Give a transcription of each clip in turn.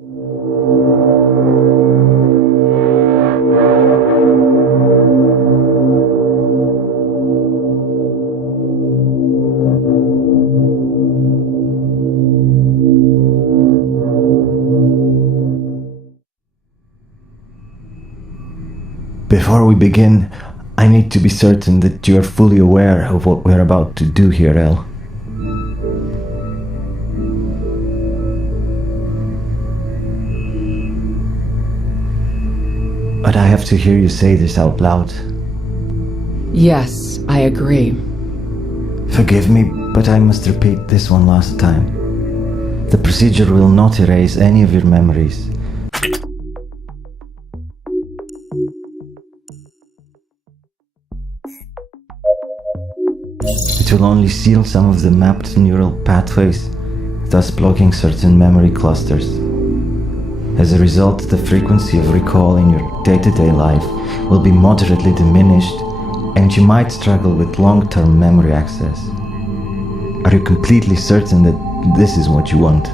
Before we begin, I need to be certain that you are fully aware of what we're about to do here, El. But I have to hear you say this out loud. Yes, I agree. Forgive me, but I must repeat this one last time. The procedure will not erase any of your memories. It will only seal some of the mapped neural pathways, thus blocking certain memory clusters. As a result, the frequency of recall in your day-to-day life will be moderately diminished, and you might struggle with long-term memory access. Are you completely certain that this is what you want?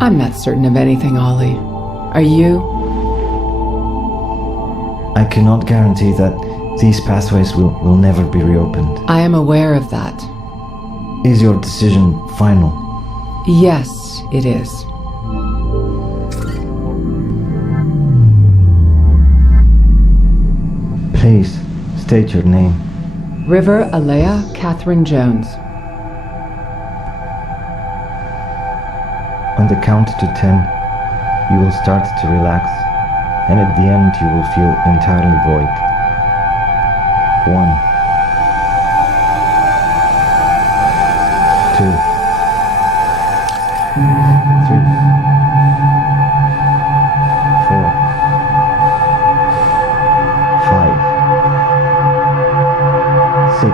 I'm not certain of anything, Ollie. Are you? I cannot guarantee that these pathways will never be reopened. I am aware of that. Is your decision final? Yes, it is. Please, state your name. River Elea Catherine Jones. On the count to 10, you will start to relax, and at the end you will feel entirely void. 1, 2, 3, 4, 5, 6,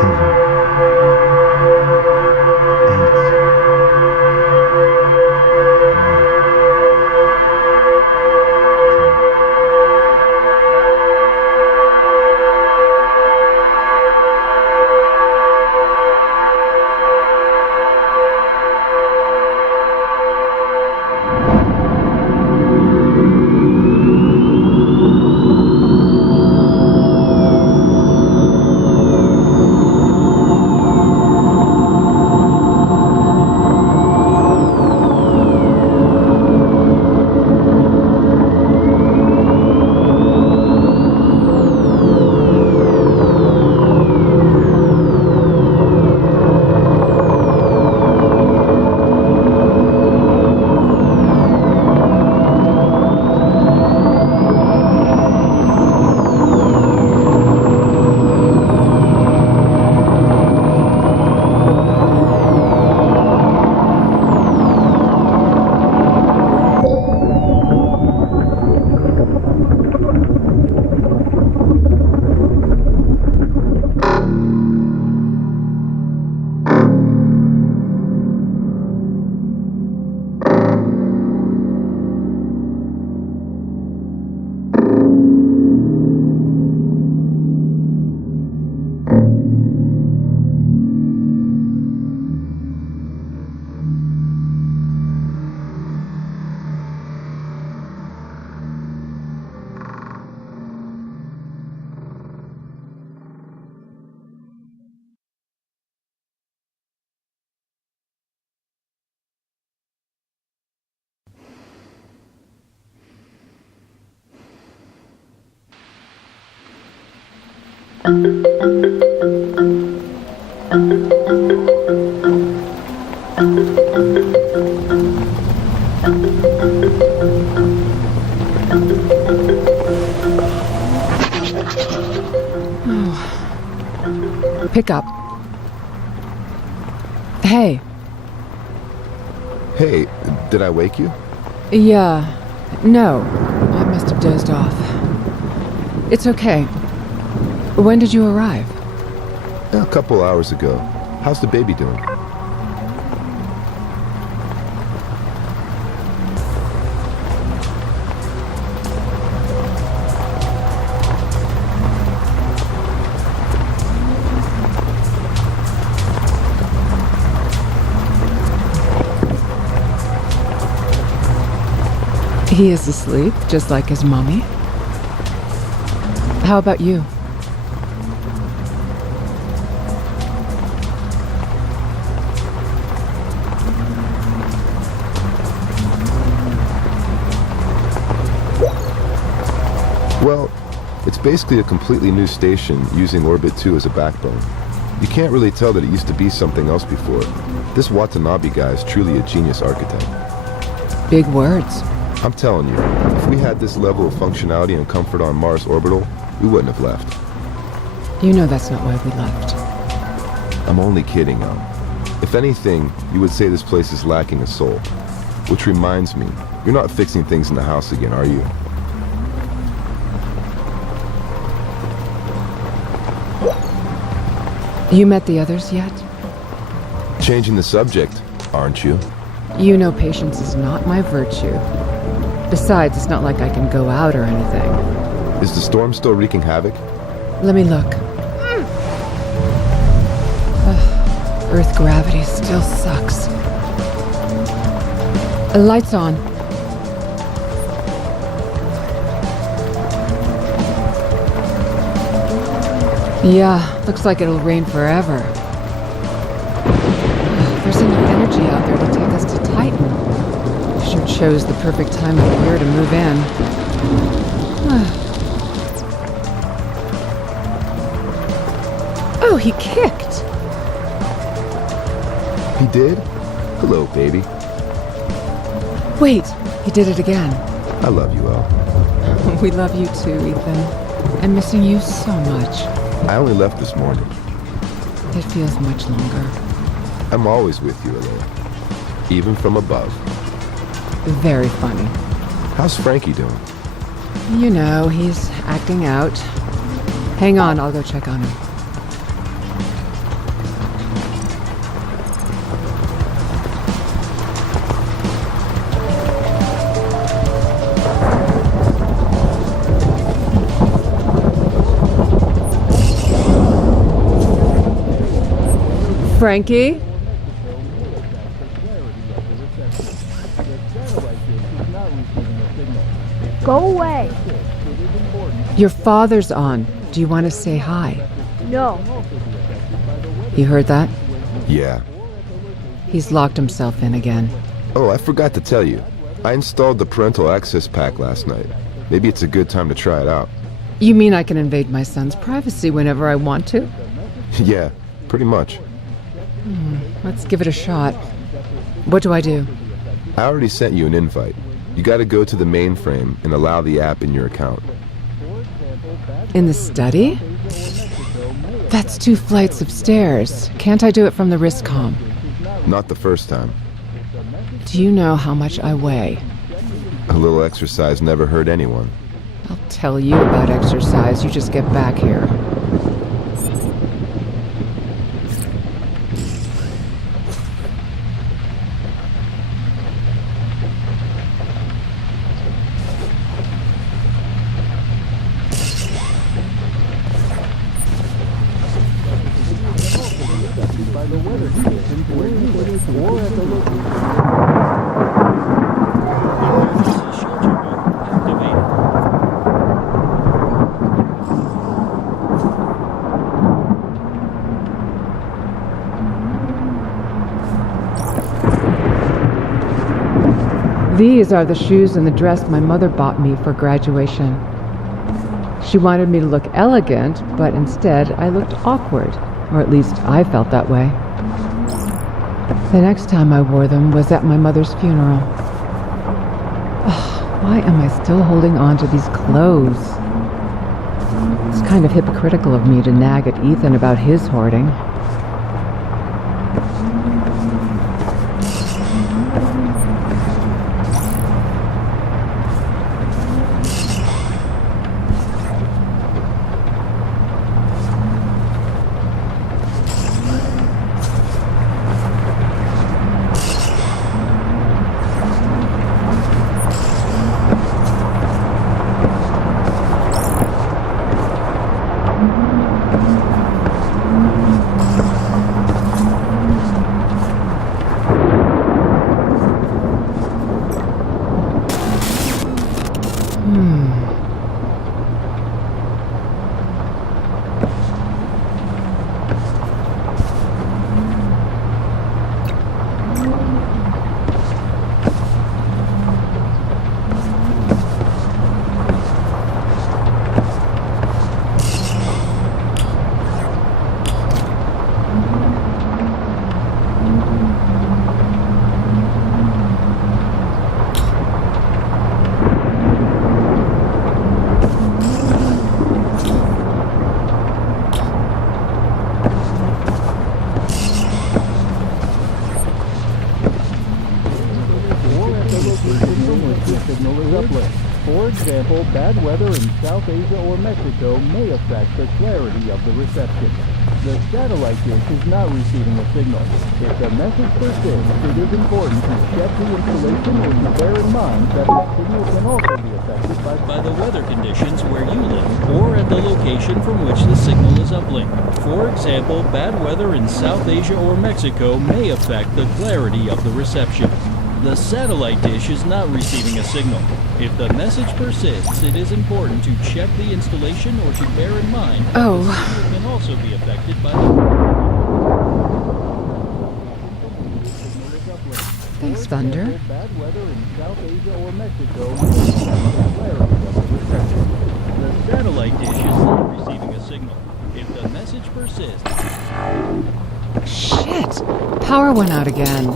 7, Pick up. Hey. Hey, did I wake you? Yeah. No. I must have dozed off. It's okay. When did you arrive? A couple hours ago. How's the baby doing? He is asleep, just like his mommy. How about you? Well, it's basically a completely new station using Orbit 2 as a backbone. You can't really tell that it used to be something else before. This Watanabe guy is truly a genius architect. Big words. I'm telling you, if we had this level of functionality and comfort on Mars orbital, we wouldn't have left. You know that's not why we left. I'm only kidding, If anything, you would say this place is lacking a soul. Which reminds me, you're not fixing things in the house again, are you? You met the others yet? Changing the subject, aren't you? You know patience is not my virtue. Besides, it's not like I can go out or anything. Is the storm still wreaking havoc? Let me look. Earth gravity still sucks. Lights on. Yeah, looks like it'll rain forever. There's enough energy out there to take us to Titan. Sure chose the perfect time of the year to move in. Oh, he kicked. He did? Hello, baby. Wait, he did it again. I love you, El. We love you too, Ethan. I'm missing you so much. I only left this morning. It feels much longer. I'm always with you, Elea. Even from above. Very funny. How's Frankie doing? You know, he's acting out. Hang on, I'll go check on him. Frankie? Go away. Your father's on. Do you want to say hi? No. You heard that? Yeah. He's locked himself in again. Oh, I forgot to tell you. I installed the parental access pack last night. Maybe it's a good time to try it out. You mean I can invade my son's privacy whenever I want to? Yeah, pretty much. Let's give it a shot. What do I do? I already sent you an invite. You gotta go to the mainframe and allow the app in your account. In the study? That's 2 flights of stairs. Can't I do it from the wristcom? Not the first time. Do you know how much I weigh? A little exercise never hurt anyone. I'll tell you about exercise. You just get back here. These are the shoes and the dress my mother bought me for graduation. She wanted me to look elegant, but instead I looked awkward, or at least I felt that way. The next time I wore them was at my mother's funeral. Why am I still holding on to these clothes? It's kind of hypocritical of me to nag at Ethan about his hoarding. example, bad weather in South Asia or Mexico may affect the clarity of the reception. The satellite dish is not receiving a signal. If the message persists, it is important to check the installation or to bear in mind that the signal can also be affected by the weather conditions where you live or at the location from which the signal is uplinked. For example, bad weather in South Asia or Mexico may affect the clarity of the reception. The satellite dish is not receiving a signal. If the message persists, it is important to check the installation or to bear in mind that the signal can also be affected by Thanks, Thunder. bad weather in South Asia or Mexico may affect the clarity of the reception. The satellite dish is not receiving a signal. If the message persists... Shit! Power went out again.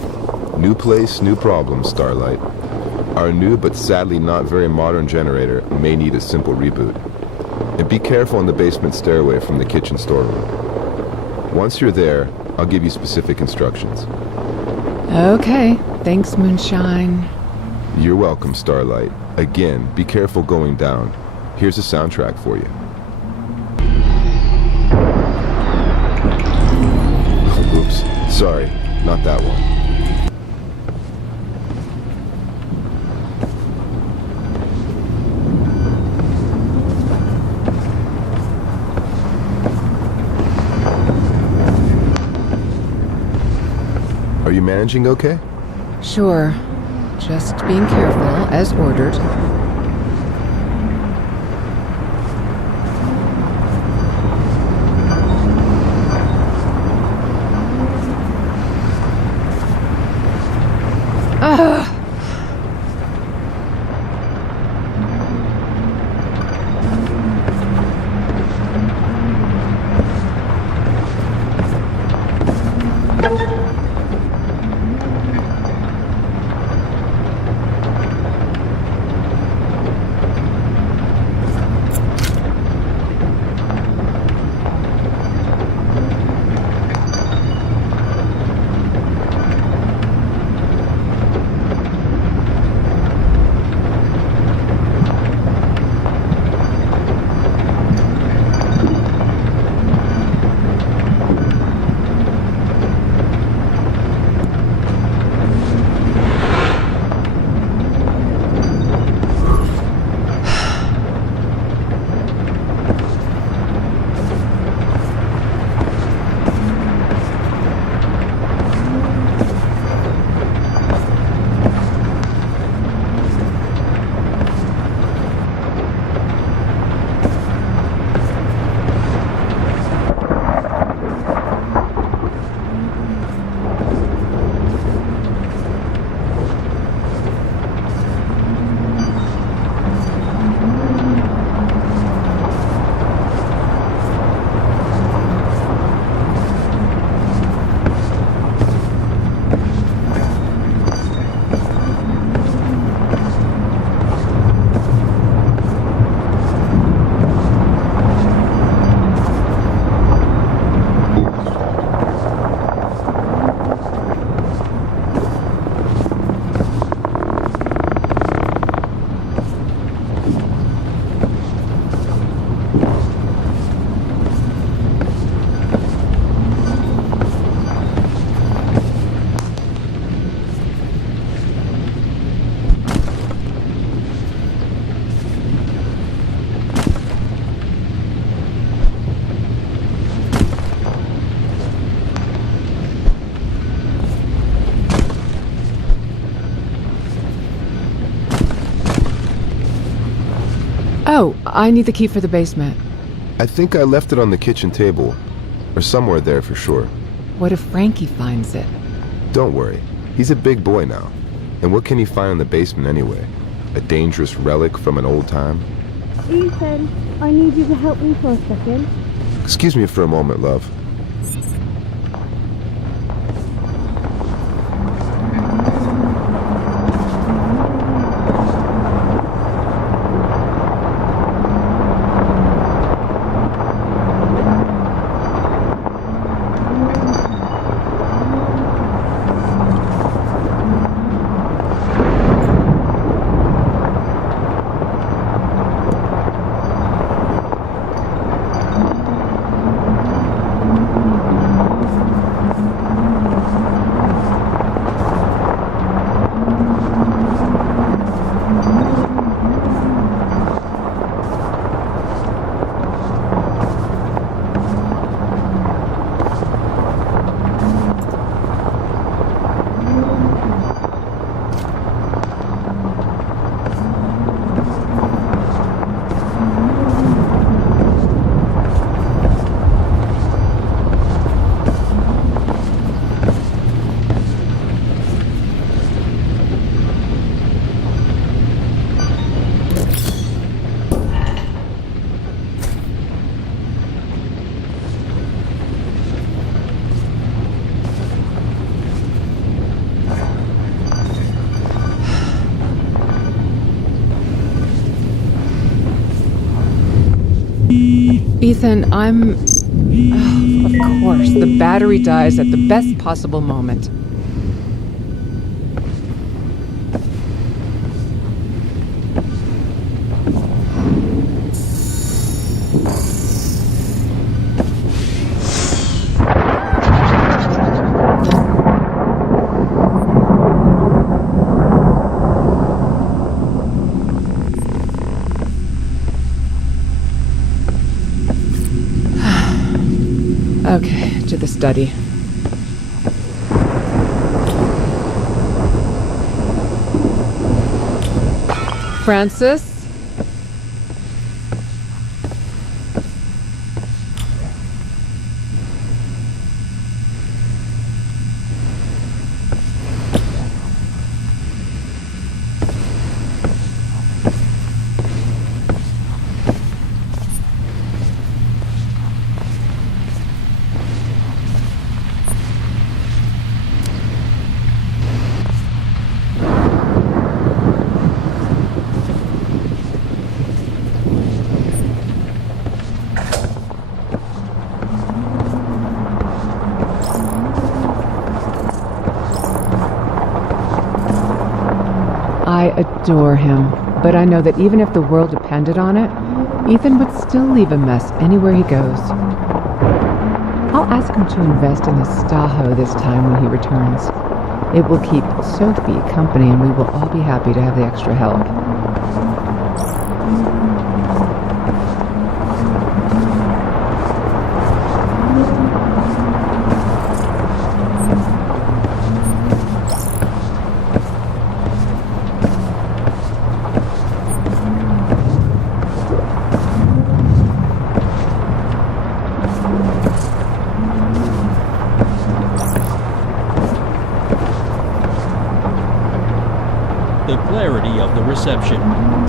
New place, new problems, Starlight. Our new but sadly not very modern generator may need a simple reboot. And be careful on the basement stairway from the kitchen storeroom. Once you're there, I'll give you specific instructions. Okay, thanks, Moonshine. You're welcome, Starlight. Again, be careful going down. Here's a soundtrack for you. Oops, sorry, not that one. Are you managing okay? Sure. Just being careful, as ordered. Ugh! Oh, I need the key for the basement. I think I left it on the kitchen table, or somewhere there for sure. What if Frankie finds it? Don't worry, he's a big boy now. And what can he find in the basement anyway? A dangerous relic from an old time? Ethan, I need you to help me for a second. Excuse me for a moment, love. Ethan, I'm... Oh, of course, the battery dies at the best possible moment. Okay, to the study. Francis? I adore him, but I know that even if the world depended on it, Ethan would still leave a mess anywhere he goes. I'll ask him to invest in his Staho this time when he returns. It will keep Sophie company and we will all be happy to have the extra help. The clarity of the reception.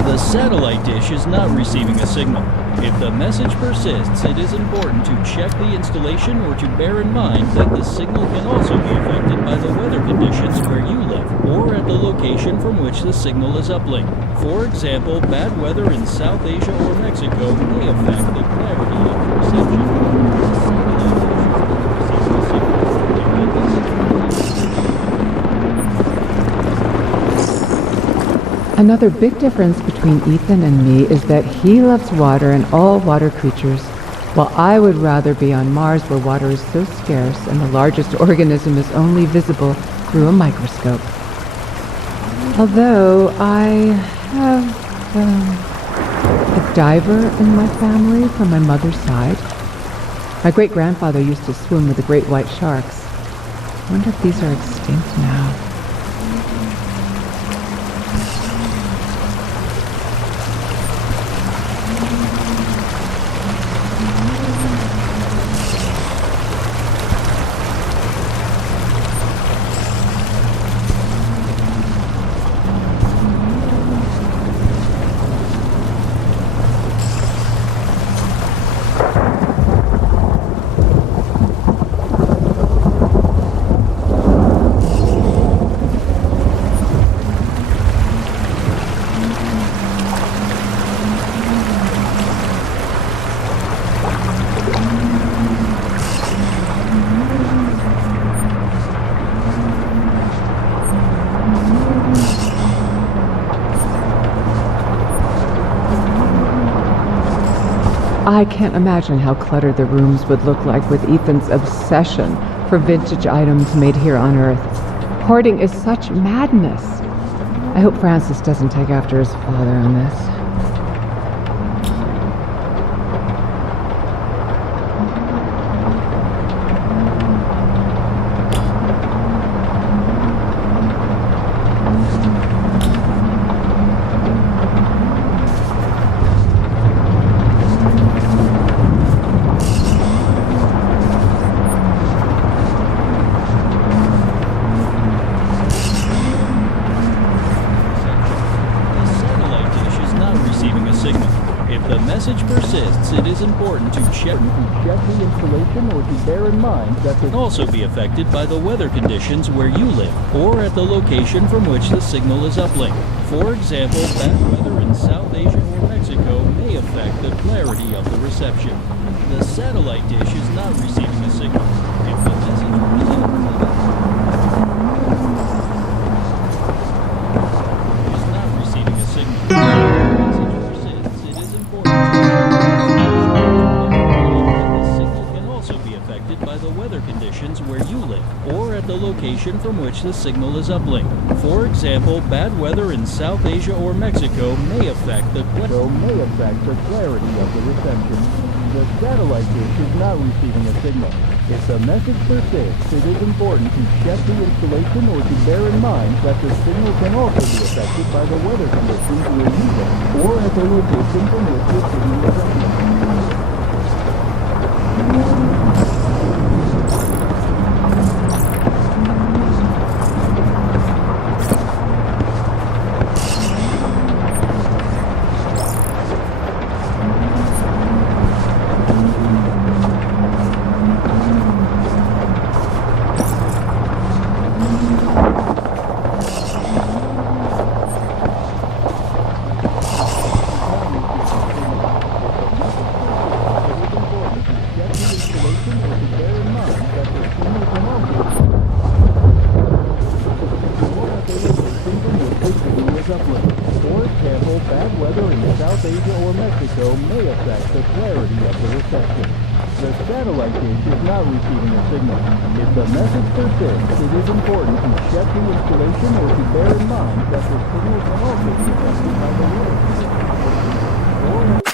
The satellite dish is not receiving a signal. If the message persists, it is important to check the installation or to bear in mind that the signal can also be affected by the weather conditions where you live or at the location from which the signal is uplink. For example, bad weather in South Asia or Mexico may affect the clarity of the reception. Another big difference between Ethan and me is that he loves water and all water creatures, while I would rather be on Mars where water is so scarce and the largest organism is only visible through a microscope. Although I have a diver in my family from my mother's side. My great-grandfather used to swim with the great white sharks. I wonder if these are extinct now. I can't imagine how cluttered the rooms would look like with Ethan's obsession for vintage items made here on Earth. Hoarding is such madness. I hope Francis doesn't take after his father on this. It is important to check the installation or to bear in mind that it can also be affected by the weather conditions where you live or at the location from which the signal is uplink. For example, bad weather in South Asia or Mexico may affect the clarity of the reception. The satellite dish is not receiving a signal. If the message is not receiving a signal, if the message persists, it is important the signal can also be affected by the weather conditions where you live or at the location from which the signal is uplink. For example, bad weather in South Asia or Mexico may affect the clarity of the reception. The satellite dish is not receiving a signal. If the message persists, it is important to check the installation or to bear in mind that the signal can also be affected by the weather conditions where you live or at the location from which the signal is uplink. For example, bad weather in South Asia or Mexico may affect the clarity of the reception. The satellite dish is not receiving a signal. If the message persists, it is important to check the installation or to bear in mind that the signal can also be affected by the weather conditions.